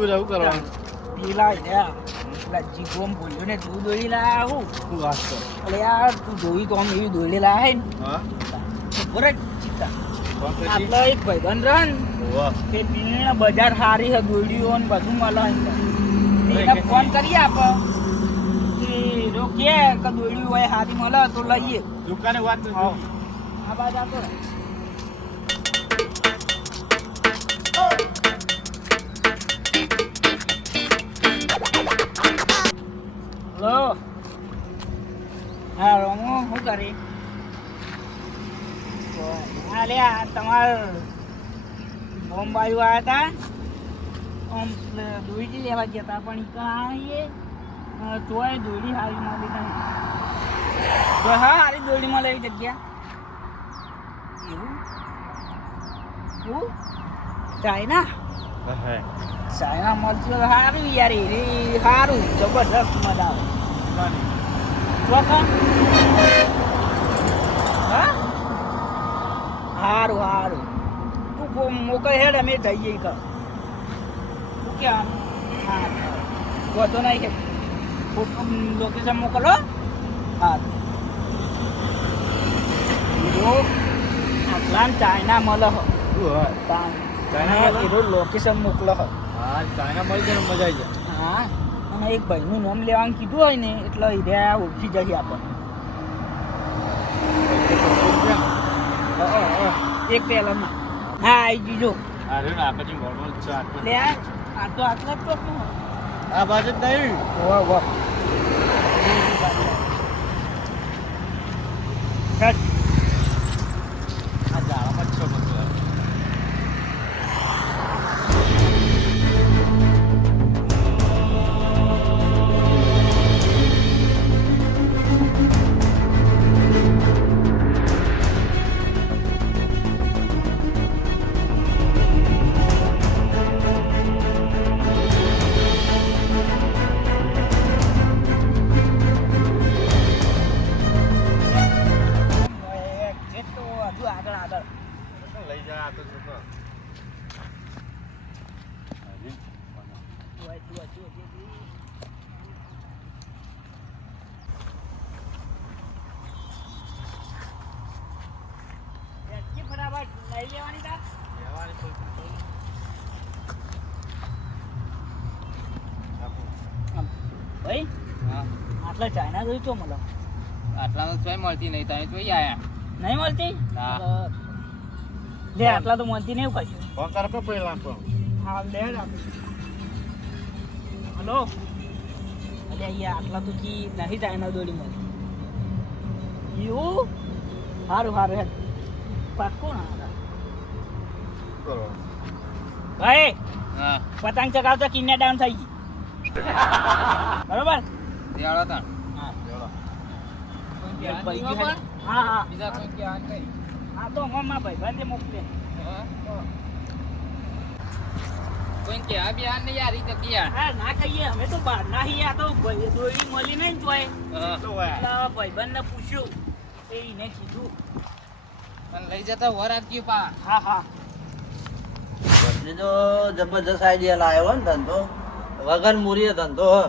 તું રહેવું કરવાનું પેલા પેલા જીગોમ બોલ્યો ને તું દોડી લાયા હું. શું વાત કર એટલે યાર તું જોઈ તો આમ એવી દોડી લાયા હે ને. હા? ખબર જ ચિત્તા આટલો એક ભાઈબંધ રહે ને તે બજાર સારી હે દોડીઓ ને બધું મળે એને ફોન કરી આપ. કે જો કે દોડ્યું દોડી હોય સારી મળે તો લઈએ. દુકાને વાત. આ બાજ આવતો શું કરી? અરે આ તમાર બોમ્બાઈ આવ્યા હતા. આમ દોડી લેવા ગયા હતા પણ ઈ કાં તોય દોડી હારી મળી નહીં તો હા હારી દોડી મળે એવી જગ્યા. એવું? એવું? ચાઇના ચાઇના મળતી સારું યાર એ સારું જબરદસ્ત મજા આવે. ચોખા હા સારું સારું તું કો- મોકલ હેડ અમે જઈએ કર તું ક્યાં હા વધો નહીં કે. ફોટો લોકેશન મોકલો હા. આટલા ચાઇના મળે હો. ચાઇના મળે? લોકેશન મોકલો હો. હા ચાઇના મળી જાય મજા આવી જાય. હા. અને એક ભાઈનું નામ લેવાનું કીધું હોય ને એટલે હીરા ઓળખી જઈએ આપણને એક પહેલામાં હા આવી જીજો અરે ને આ પછી મોડલ છે. લે આ તો આટલા જ હોય. આ બાજુ નહીં વાહ વાહ ભાઈ આટલા ચાઇના જોઈ તો મળે આટલામાં તો ચોય મળતી નહીં તમે જોઈ આયા નહીં મળતી. લે આટલા તો મળતી નહીં કશું ફોન કરો કે પહેલા તો હા લે આપી હલો. અરે અહીંયા આટલા તો કી નહીં ચાઇના દોડી મળતી એવું? સારું સારું હે પાકો ના ભાઈ પતંગ ચગાવતા કિન્યા ડાઉન થઈ ગઈ. બરોબર? દેવાળો તા હા. હા હા. બીજા કોઈ કહેવાનું નહીં. આ તો મમ્મા ભાઈ ભાઈ મોકલે કોઈ કહેવા બિહાર નહીં યાર ઈ તો જગ્યા હા ના કહીએ. અમે તો બહાર ના હી આ તો ભાઈ દોડી મળી નહીં ને તોય હા. તો હોય એટલે ભાઈબંધને પૂછ્યું. એ ઈને કીધું. પણ લઈ જતા વર આપજો પા. હા હા. પછી તો જબરજસ્ત આઈડિયા લાવ્યો હો ને ધંધો વગર મૂરીએ ધંધો હો.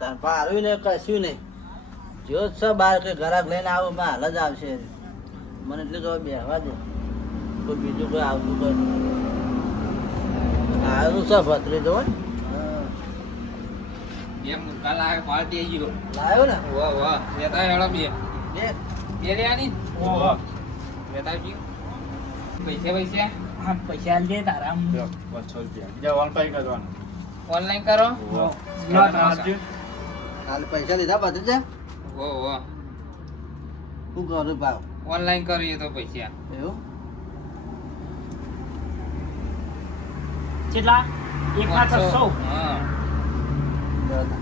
તાર પારું ને કશું નહીં. જો છ છે બાર કે ઘરાક લઈને આવો માં હાલ જ આવશે. મને એટલે તો બેહવા દે. કોઈ બીજું કોઈ આવતું કોઈ સારું છે પાર્ટી આવી ગયો. ને? વાહ વાહ. લેતા હેડો બે. બે. લેવાની. લેતા આવજો પૈસા પૈસા? હા પૈસા આલ દે તારા બસો રૂપિયા. બીજા વન કરવાનું. ઓનલાઈન કરો? ઓહો. લો પૈસા લીધા બધું છે ઓ ઓ શું કરું ભાવ? ઓનલાઈન કરીએ તો પૈસા. એવું? કેટલા? એક ના છસો. હા. બરાબર.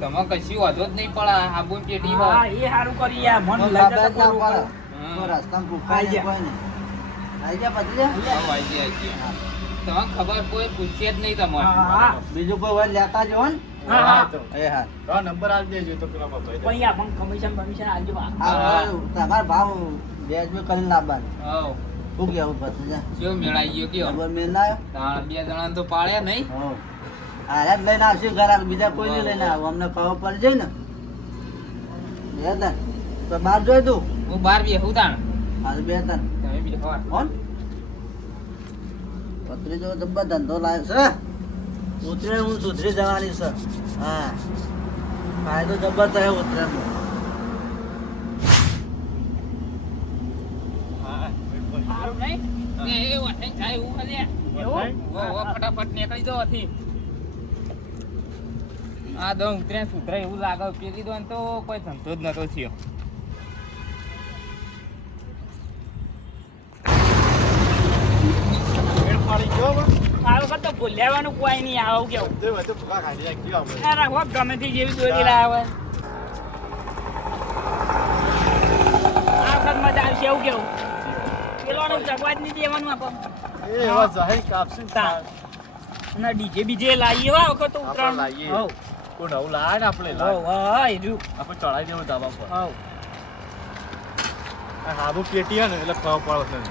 તમે કશી વાંધો જ નહીં પડે આ બોન પેટી હા એ સારું કરી યાર. મન લઈ ખબર જતા કોઈ. તો રસ્તામાં આઈ નહીં કોઈ નહીં. આઈ ગયા પછી તમને ખબર કોઈ પૂછે જ નહીં તમારે. હા હા. બીજું કોઈ હોય લેતા જો ને. હા, હા. તો. એ હા. તો નંબર આપી દેજો તો પેલા દે. પણ કમિશન કમિશન આપજો આલજો હા. તમારે ભાવ વ્યાજ કરીને લાવવાનું. હવ શું કેવું પછી જા? કેવો મેળાઈ ગયો કયો? ખબર ના તાણ બે જણાને તો પાળ્યા નહીં. આવ્યો આરે જ લઈને આવશે ઘરાક બીજા કોઈ નહીં લઈને આવું. અમને ખબર પડી જાય ને. બે તન તો બહાર જોઈ તું. હું બહાર બે હું તાણ? હાલ બે તન તમે બી ખબર કોણ પત્રી જો ધંધો લાવ્યો છે. ઉતરે હું સુધરી જવાની છે. હા. ફાયદો જબ્બર થયો ઉતરેનો સારું નહીં ને એ એવું ફટાફટ નીકળી હતી આ દો ઉતરે સુધરે એવું લાગે તો કોઈ ધંધો જ નતો થયો. ભેળ પાડી ગયો બસ. આ વખત તો ભૂલ્યાવાનું કોઈ નહીં આવું કેવું. રાખો ગમે તે જેવી દોરી લાવે. આ વખત મજા આવશે એવું કેવું? જ નહીં દેવાનું આપણે એ એવા જાહેર કાપશે ને તાર. ડીજે બીજે લાવીએ હો વખત ઉતરાણ. લાવીએ. હવ. કોઈ નવું લાવે આપણે હવ હા એ રહ્યું. આપણે ચડાઈ દેવું ધાબા પર. હવ. આ હાબુ પેટી હે ને એટલે ખબર પડે છે.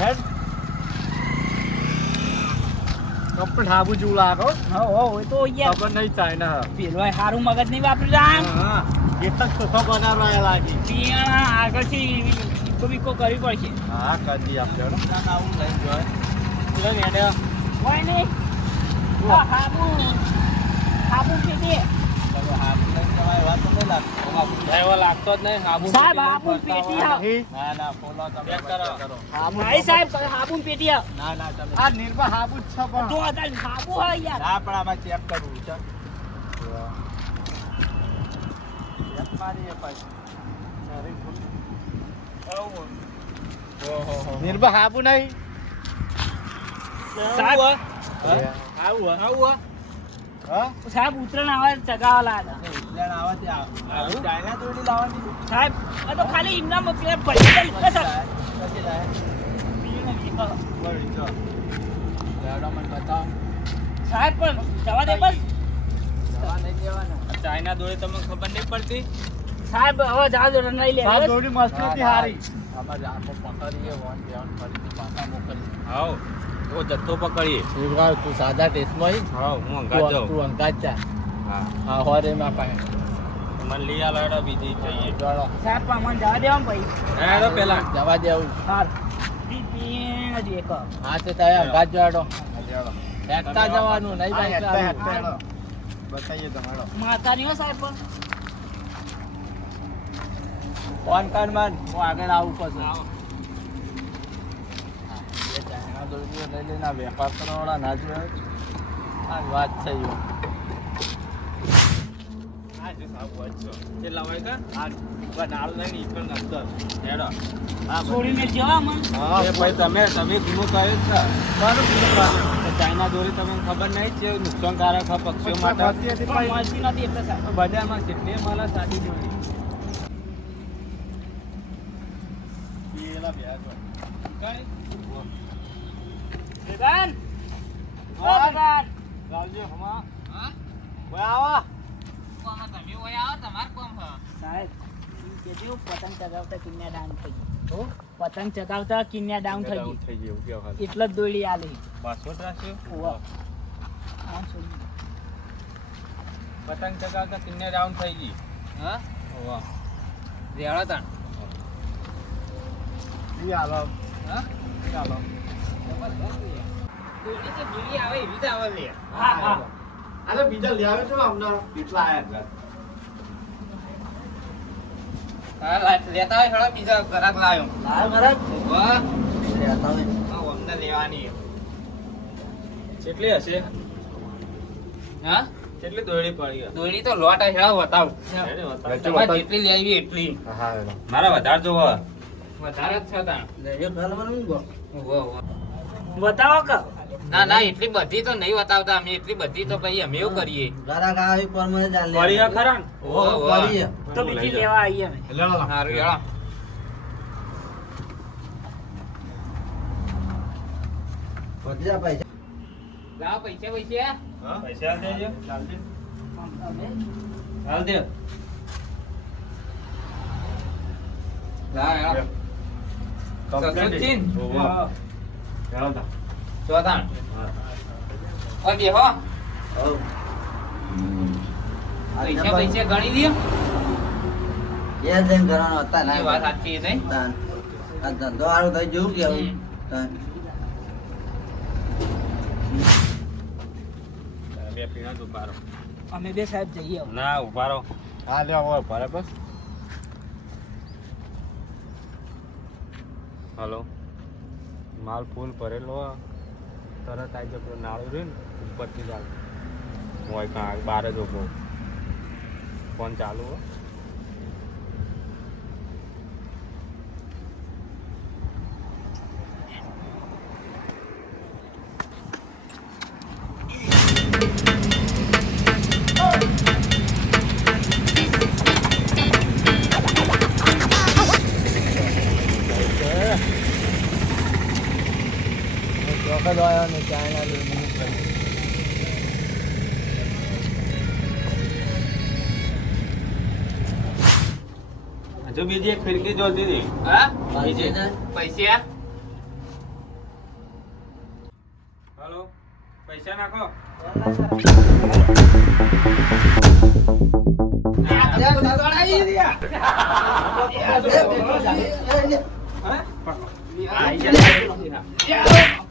હેડ કમ્પ્લીટ હાબુ જેવું લાગો હો. એ તો યાર ખબર નહીં ચાઇના. પેલો હારું મગજ નહીં વાપર્યું તા હા કેટલાક સોફા બનાવવા લાગી પીણા આગળથી ઈકો બીકો કરવી પડશે. હા આપણે. હેડો. આવું લઈને જોય લે ને હેડે. કોઈ નહીં. હાબુ. હાબુ તો. એવો લાગતો જ નહીં. હાબુ સાહેબ હાબુ પેટી ના ના ફોલો તમે કરો. હાબુ સાહેબ હાબુ પેટી ના ના તમે આ નિર્ભા હાબુ જ છે પણ. જો હાબુ હોય યાર. ના પણ આમાં ચેક કરવું છે ચેક મારીએ પાછું નિર્ભા હાબુ નહીં. સાહેબ આવું આવું હા? સાહેબ ઉતરણ આવે ચગાવા દોરી સાહેબ આ તો ખાલી ઇમનામ મોકલે બતાવો. સાહેબ પણ જવા દે બસ. ચાઇના દોરી તમને ખબર નહીં પડતી? સાહેબ હવે દો નહીં લે. આ દોરી મસ્ત હતી હારી. આમાં જ આખો પકડીએ વન બેવન ફરીથી પાછા મોકલી આવ તો જથ્થો પકડીએ. તું સાદા ટેસ્ટમાં હાવ હું અંગાજ. જાઉં તું અંગાજ. ચા હા હા હોરે માં પાસે. મને લઈ આલો હેડો બીજી જઈએ. ચાલો સાહેબ પણ મને જવા દેવા ભાઈ. હેડો પેલા. જવા દેવું હાર પીણ જ એક. હા તે તારે અંગાજ જાડો એકતા જવાનું નહીં ભાઈ બતાઈએ તમારો માતા નહીં સાહેબ ફોન કર મન. હું આગળ આવું પછી. લઈ લઈને વેપાર કરવાવાળા ના જોયે આ વાત છે યો. આ જો સાબુ જ છે. હોય કા આ ઊભા નાળ લઈને ઈ પણ અંદર. હેડો. હા, છોડીને જવા મન હા, એ ભાઈ તમે તમે ગુનો કર્યો જ છે. મારું શું કરવાનું? તો ચાઇના દોરી તમને ખબર નહીં છે નુકસાનકારક પક્ષીઓ માટે. બજારમાં કેટલી માલા સાદી દોરી પેલા બે જો. વેદાન ઓ હા. વેદાન લાવજો, હમા. હા ઓય આવો. તમે ઓય આવો તમાર કોમ હ સાહેબ ઈ કહેજો પતંગ ચગાવતા કિન્યા ડાઉન થઈ ગયું. ગઈ પતંગ ચગાવતા કિન્યા ડાઉન થઈ Down ગઈ થઈ ગયું, કેવું એટલે જ દોડી આલી. પાસવર્ડ રાખ્યો? પતંગ ચગાવતા કિન્યા ડાઉન થઈ ગઈ. હા? વાહ. રેડો તાણ. હાલો. હા? ઈ હાલો. દોરી તો બીડી આવે એવી જ આવે લે હા હા. અરે બીજા લઈ આવે છો અમને કેટલા આયા હા લેતા હોય થોડા બીજા ઘરાક લાવ્યો લેતા હોય. અમને લેવાની. કેટલી હશે? હા? કેટલી દોડી પડી દોરી તો લોટ હેળા હેડો બતાવ. જેટલી લેવી એટલી. મારા વધારે જોવો. વધારે જ. બતાવો કે? ના ના એટલી બધી તો નહીં બતાવતા અમે એટલી બધી તો પછી અમે એવું કરીએ. ઘરાક આવી પર મને ચાલે. ખરા ઓહો, ઓહો, ઓહો. તો બીજી લેવા આવીએ અમે. લે લો. સારું પૈસા. પૈસા પૈસા. હા? પૈસા દેજો. ચાલ દે. હાલ દે. હા, હા. સચિન. હા. પૈસા પૈસા ગણી લ્યો. એ ઘરનો હતા ને. વાત સાચી નહીં? તાન. આ ધંધો વાળું થઈ જવું હમ. તાન. બે પીણા તો અમે બે સાહેબ જઈએ. ના ઊભા રહો. હા લ્યો હવે બસ. હલો. માલ ફૂલ ભરેલો હે. તરત આવી જાય પેલું નાળું રહ્યું ને ઉપરથી ચાલુ હોય કાં બહાર જ ઊભો ફોન ચાલુ હો. દોયો ને ચાઇના હજુ બીજી એક ફિરકી જોતી હતી. હા? બીજી પૈસા? હલો? પૈસા નાખો. આઈ